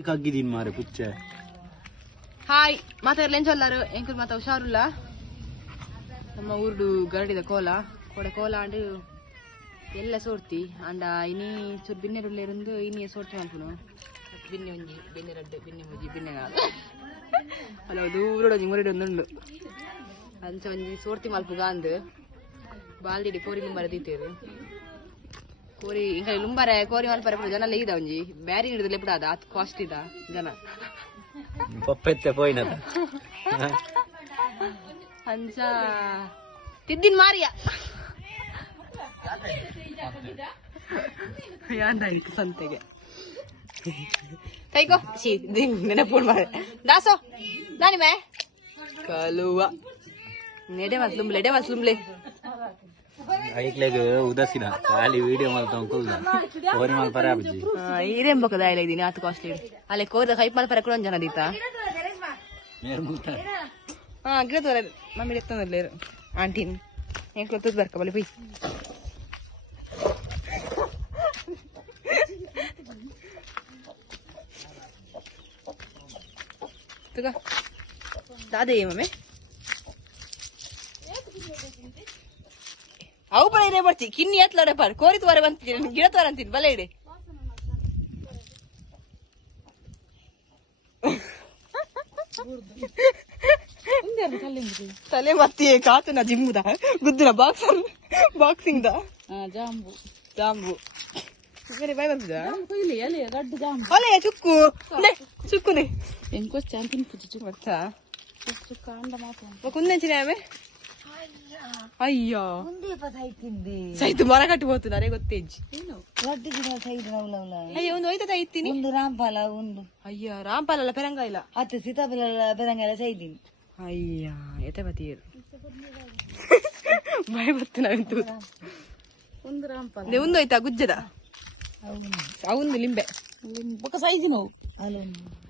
ಕಗ್ಗಿದೀನಿ ಮಾರೆ ಪುಚ್ಚ. ಹಾಯ್ ಮಾತಾಡ್ಲ ಏನ್ ಚೊಲ್ಲಾರು ಎಂಕುಲ್ ಮಾತ ಹುಷಾರುಲ್ಲ ನಮ್ಮ ಊರ್ಡು ಗರಡಿದ ಕೋಲ ಅಂಡು ಎಲ್ಲ ಸೋಡ್ತಿ ಅಂಡ ಇನಿ ಚೂರು ಬಿನ್ನೆ ರುಳ್ಳೆருந்து ಇನಿ ಸೋಡ್ತಿ ಮಲ್ಪುನು ಬಿನ್ನೆ ಒಂಜಿ ಬಿನ್ನೆ ರಡ್ಡು ಬಿನ್ನೆ ಮುಜಿ ಬಿನ್ನೆ ನಾಲ್ ಅಲ್ಲ ದೂರ ಒಂಜಿ ಮುರಡು ಒಂದುಂಡು ಅಂಚ ಒಂಜಿ ಸೋಡ್ತಿ ಮಲ್ಪುಗ ಅಂದು ಬಾಲ್ದಿಡಿ ಕೋರಿ ಲುಂಬರ ದೀತೇರು ಕೋರಿ ಇಂಕ ಲುಂಬರೆ ಕೋರಿ ಮಲ್ಪರೆ ಪುರ ಜನ ಲೀದ ಒಂಜಿ ಬ್ಯಾರಿ ಹಿಡಿದು ಲೆಪ್ಪುಡಾದ ಅತ್ ಕಾಸ್ಟ್ ಇದ ಜನ ಪಪ್ಪೆತ್ತೆ ಪೋಯಿನದ ಅಂಚ ತಿದ್ದಿನ ಮಾರಿಯ ಯಾಂದಾಯ್ತು ಸಂತೆಗೆ ಕೈಗೋ ಸಿ ನೆನಪು ಮಾರ ದಾಸೋ ನಾನಿಮೆ ಕಲುವ ನೆಡೆ ಮಸ್ಲುಂಬ್ಲೆ ಐಕ್ಲೆಗ್ ಉದಾಸೀನ ಖಾಲಿ ವಿಡಿಯೋ ಮಾಡ್ತಾ ಅಂಕುಲ್ನ ಕೋರಿ ಮಲ್ಪರೆ ಆಬುಜಿ ಇರೆಂಬಕದ ಐಲೈದಿನಿ ಆತು ಕಾಸ್ಟ್ಲಿ ಅಲ್ಲೇ ಕೋರಿದ ಕೈಪ್ ಮಲ್ಪರೆ ಕೂಡ ಜನ ದೀತಾ ಗಿಡ ತೋರ ಮಮ್ಮಿ ಎತ್ತಂದಿಲ್ಲೇರು ಆಂಟಿನ್ ಹೆಂಗ್ ಕೊತ್ತದ ಬರ್ಕ ಬಲಿ ಪೈ ತುಗ ದಾದೆ ಮಮ್ಮಿ ಅವು ಬಲ ಇರೇ ಬರ್ತಿ ಕಿನ್ನಿ ಎತ್ಲಾಡೆ ಪಾರ್ ಕೋರಿ ತೋರೆ ಬಂತೀನಿ ಗಿಡ ತೋರ ಅಂತೀನಿ ಬಲ ಇಡೆ ತಲೆ ಮತ್ತೆ ಕಾತನ ಜಿಮ್ಮುದ ಗುದ್ದಿನ ಬಾಕ್ಸಿಂಗ್ ಜಾಂಬು ಬೇರೆ ಬೈ ಬರ್ತಿದ ಅಲೆ ಚುಕ್ಕು ಚುಕ್ಕುನೆ ಎಂಕೊಚ್ಚ ಅಂತಿನ ಪುಚ್ಚು ಚುಕ್ಕು ಬರ್ತಾ ಚುಕ್ಕ ಅಂಡ ಮಾತ್ರ ಕುಂದೆಂಚಿನ ಆಮೆ ಅಯ್ಯೋ ಸೈತು ಮರ ಕಟ್ಟಿ ಹೋಗ್ತದೆ ಅರೆ ಗೊತ್ತೇಜ್ ಅಯ್ಯೋ ಒಂದು ಒಯ್ತದ ಐತೀನಿ ಒಂದು ರಾಂಪಾಲ ಒಂದು ಅಯ್ಯ ರಾಂಪಾಲಲ್ಲ ಪೆರಂಗ ಇಲ್ಲ ಹತ್ತು ಸೀತಾಫಲ ಬೆರಂಗ ಎಲ್ಲ ಸೈದಿನಿ ಅಯ್ಯ ಎತೆ ಬತ್ತೀರು ಬಾಯ್ ಬತ್ತು ನಾವಂತೂ ಒಂದು ರಾಂಪಾಲ ಒಂದು ಆಯ್ತಾ ಗುಜ್ಜದ ಅವಂದು ಲಿಂಬೆ ಬೊಕ್ಕ ಸೈದಿನ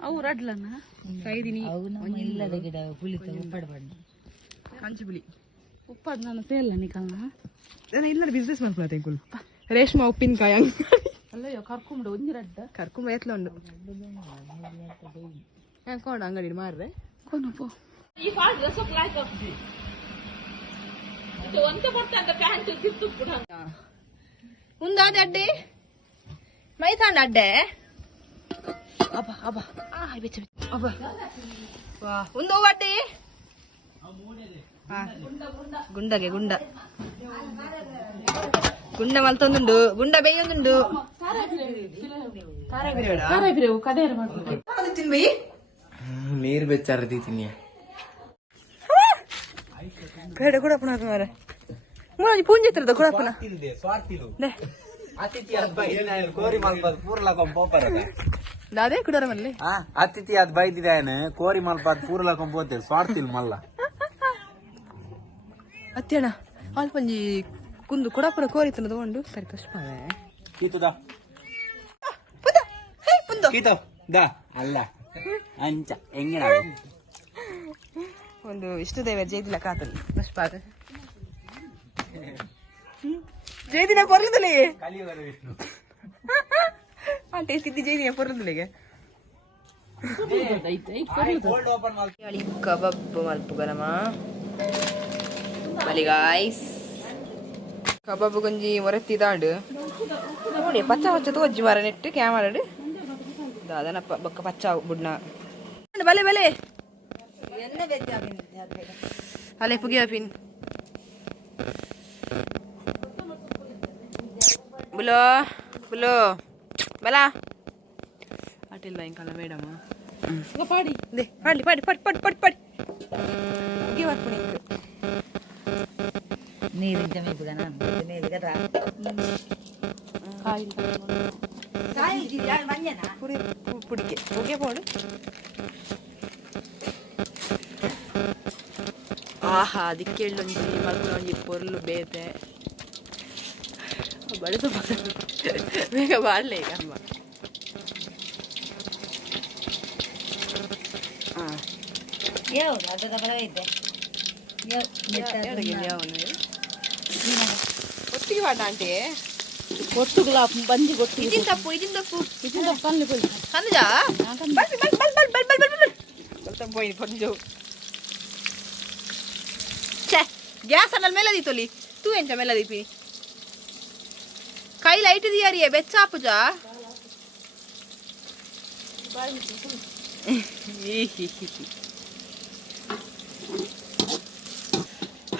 ಅವು ರಡ್ಲನ ಸೈದಿನಿ ಇಲ್ಲದ ಗಿಡ ಪುಳಿತ ಉಪ್ಪಡ ಕಂಚು ಪುಳಿ ಉಪ್ಪಡ ನಾನು ತೇಲ್ಲ ನಿಕಲ್ನ ನಾನು ಇಲ್ಲ ಬಿಸ್ನೆಸ್ ಮಾಡ್ಕೊಳತ್ತೆ ಅಂಕುಲ್ ರೇಷ್ಮಾ ಉಪ್ಪಿನಕಾಯಿ ಅಂಗಡಿ ಅಲ್ಲಯ್ಯೋ ಕರ್ಕೊಂಬಿಡು ಒಂಜಿ ರಡ್ಡ ಕರ್ಕೊಂಬ ಎತ್ಲ ಉಂಡು ಕೊಂಡು ಅಂಗಡಿ ಮಾರ್ರೆ ಕೊನಪ್ಪ ఉందాది అడ్డే మైతాండి అడ్డే అబ్బా అబ్బా అబ్బా వా ఉందో అడ్డే గుండగే గుండ మల్తొందుండు గుండ ಬೇಯೊಂದುಂಡು ನೀರ್ ಬೆಚ್ಚಾರದೀತೀನಿ ಬೇಡ ಕೂಡ ಪುನಃ ಮಾರೆ ಮೂರು ಪೂಂಜೆ ಇರ್ತದ ಕೂಡ ಪುನಃ ಅತಿಥಿ ಅದ್ ಬೈದಿನ ಕೋರಿ ಮಲ್ಪದ ಪೂರ್ಲಕೊಂಡ್ ಪೋಪರದ ದಾದೆ ಕುಡರ ಮಲ್ಲಿ ಅತಿಥಿ ಅದ್ ಬೈದಿದಾಯನ ಕೋರಿ ಮಲ್ಪದ ಪೂರ್ಲಕೊಂಡ್ ಪೋತೇವೆ ಸ್ವಾರ್ಥಿಲ್ ಮಲ್ಲ ಅತ್ಯಣ ಅಲ್ಪಂಜಿ ಕುಂದು ಕೊಡಪುರ ಕೋರಿ ತನ ತಗೊಂಡು ಸರಿ ಪುಷ್ಪವೇ ಕೀತುದ ಕೀತ ದಾ ಅಲ್ಲ ಅಂಚ ಹೆಂಗಿನ ಒಂದು ಇಷ್ಟು ದೇವ ಜೈದಿಲ್ಲ ಕಾತಲಿ ಪುಷ್ಪ ಜೈದಿನ ಪೊರ್ಲದಲೆ ಆಂಟಿ ಸ್ಥಿತಿ ಜೈದಿನ ಪೊರ್ಲದಲೆಗೆ ಕಬಾಬ್ ಮಲ್ಪುಗನಮ ಬಲಿ ಗಾಯ್ಸ್ ಕಬಾಬ್ ಗೊಂಜಿ ಮೊರೆತ್ತಿದಾಂಡು ನೋಡಿ ಪಚ್ಚ ತೋಜ್ಜಿ ಮರ ನೆಟ್ಟು ಕ್ಯಾಮರಾಡು ದಾದನಪ್ಪ ಬೊಕ್ಕ ಪಚ್ಚ ಬುಡ್ನ ಬಲೆ ಬಲೆ ಅಲೆ ಪುಗಿಯ ಪಿನ್ ಬುಲೋ ಬಲ ಅಟಿಲ್ವಾ ಇಂಕಲ್ಲ ಮೇಡಮ್ ಪಾಡಿ ದೇ ಪಾಡ್ಲಿ ಪಾಡಿ ಪಟ್ ಪಟ್ ಪಟ್ ಪಟ್ ಪುಗಿ ಮಾಡ್ಕೊಂಡು ನೀರಿನ ಜಮೀಪುಗನ ನೀರು ಗದ ಪುಡಿಕೆ ಪುಗೆ ಪೋಡು ಆಹಾ ಅದಕ್ಕೆ ಒಂಜಿ ಮಲ್ಪುನ ಒಂಜಿ ಪೊರ್ಲು ಬೇತೆ ಬಡದು ಬೇಗ ಬಾಡ್ಲೆ ಈಗ ಅಮ್ಮ ಯಾವ್ದು ಅದರ ಬಲ ಐತೆ ಒಟ್ಟಿಗೆ ಪಾಡ ಆಂಟಿ ಒಟ್ಟುಗಳ ಬಂದಿ ಗೊತ್ತು ಇದೀನ್ ತಪ್ಪು ಇದರಿಂದ ಕಲ್ಲು ಕೊಯ್ದು ಕಂದಜಾ ಬಲ್ పోయి కొంచెం ఛే గ్యాస్ అన్నల్ మెల్లదీతోలి తూ ఎంచ మెల్లదీపి కై లైట్ దియారియే బెచ్చాపుజా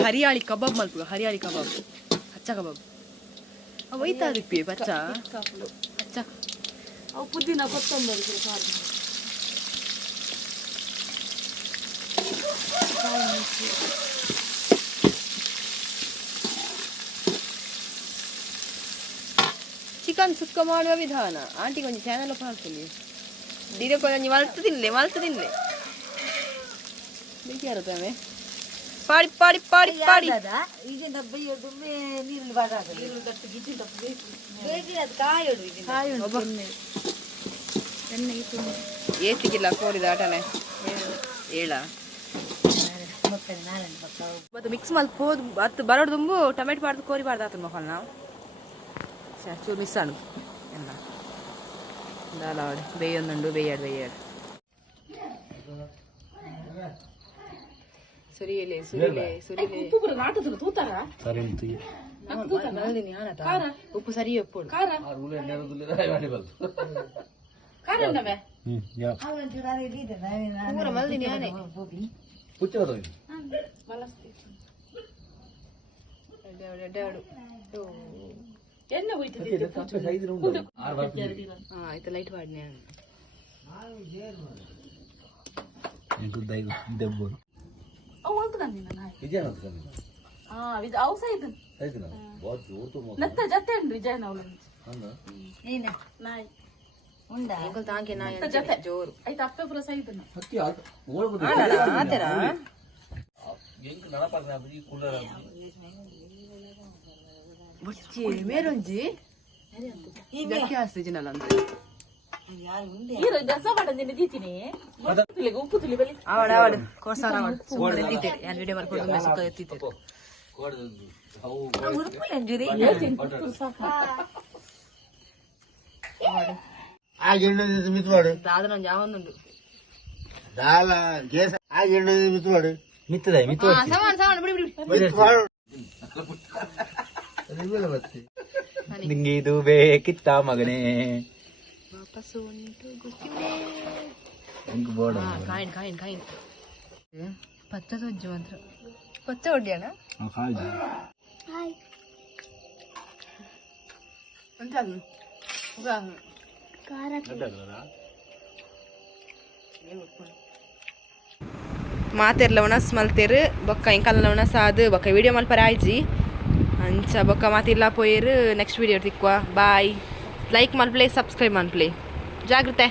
ಹರಿಯಾಳಿ ಕಬಾಬ್ ಮಲ್ಪುಗ ಹರಿಯಾಳಿ ಕಬಾಬ್ ಹಚ್ಚ ಕಬಾಬ್ ಅವು ಒಯ್ತಾ ದಿಪ್ಪಿ ಬಚ್ಚ ಹಚ್ಚ ಅವು ಪುದೀನ ಕೊತ್ತಂಬರಿ ಚಿಕನ್ ಸುಕ್ಕ ಮಾಡುವ ವಿಧಾನ ಆಂಟಿ ಕೊಂಚ ಚಾನಲ್ ಓಪನ್ ಆಗ್ತೀನಿ ದೀರೆ ಕೊಂಚ ಮಲ್ತು ತಿನ್ಲೆ ಬೇಕಿರುತ್ತವೆ ಪಾಡಿ ಪಾಡಿ ಪಾಡಿ ಪಾಡಿ ಇದನ್ನ ಬೈಯೋದು ನೀರಲ್ಲಿ ಬಾಡ ನೀರು ಗಟ್ಟಿ ಗಿಟ್ಟಿ ಬೇಕಿ ಅದು ಕಾಯೋಡು ಇದನ್ನ ಎಣ್ಣೆ ಇಟ್ಟು ಏತಿಗಿಲ್ಲ ಕೋರಿದ ಆಟನೆ ಹೇಳ ಮತ್ತೆ ಮಿಕ್ಸ್ ಮಲ್ಪೋದು ಹತ್ತು ಬರೋಡು ತುಂಬು ಟೊಮೆಟೊ ಬಾರ್ದು ಕೋರಿ ಬಾರ್ದು ಆತನ ಮಕ್ಕಳು ನಾವು ಚೂರು ಮಿಸ್ ಆಡು ಎಲ್ಲ ದಾಲ ಆಡು ಬೇಯೊಂದುಂಡು ಬೇಯಾಡು ಸುರಿಯಲೆ ಉಪ್ಪು ಸರಿ ಒಪ್ಪು ಮಲ್ದಿನಿ ಆನೆ ಆಯ್ತು ಲೈಟ್ ಬಾಡ್ನೆ ಜೋರು ಮೇರೊಂಜಿ ಜನಲ್ಲ ಅಂತ ಆವಡ ಕೋರ್ಸಾರ ಎತ್ತಿದ್ದೆ ಯಾರು ವಿಡಿಯೋ ಮಾಡ್ಕೊಂಡು ಸುಖ ಎತ್ತಿದ್ದೆ దాదనం జావనుండు దాల గేస ఆగిండు మిత్తువాడు ಮಿತ್ತದ ಮಿತ್ತು సమాన్ బిడి మిత్తువాడు ರಿವೆಲ್ ಬತ್ತಿ ನಿಂಗೆ ಇದು ಬೇಕಿತ್ತ ಮಗನೇ ವಾಪಸ್ ಉಂಟು ಗುಸ್ತಿಮೆ ಇಂಕ್ ಬೋರ್ಡ್ ಕಾಯಿನ್ ಪಚ್ಚ ಸೊಜ್ಜು ಮಾತ್ರ ಪಚ್ಚ ಒಡ್ಡಿಯಾಣ ಕಾಯ್ದು ಅಂತ ಮಾತೆರ್ಲವಣ ಸ್ಮಲ್ತೇರು ಬೊಕ್ಕ ಇಂಕಲ್ನವಣ ಸಾದು ಬೊಕ್ಕ ವಿಡಿಯೋ ಮಲ್ಪರ ಆಯ್ಜಿ ಅಂಚ ಬೊಕ್ಕ ಮಾತಿಲ್ಲ ಪೋಯರು ನೆಕ್ಸ್ಟ್ ವಿಡಿಯೋ ತಿಕ್ಕುವ ಬಾಯ್ ಲೈಕ್ ಮಲ್ಪ್ಲೆ ಸಬ್ಸ್ಕ್ರೈಬ್ ಮಲ್ಪ್ಲೆ ಜಾಗ್ರತೆ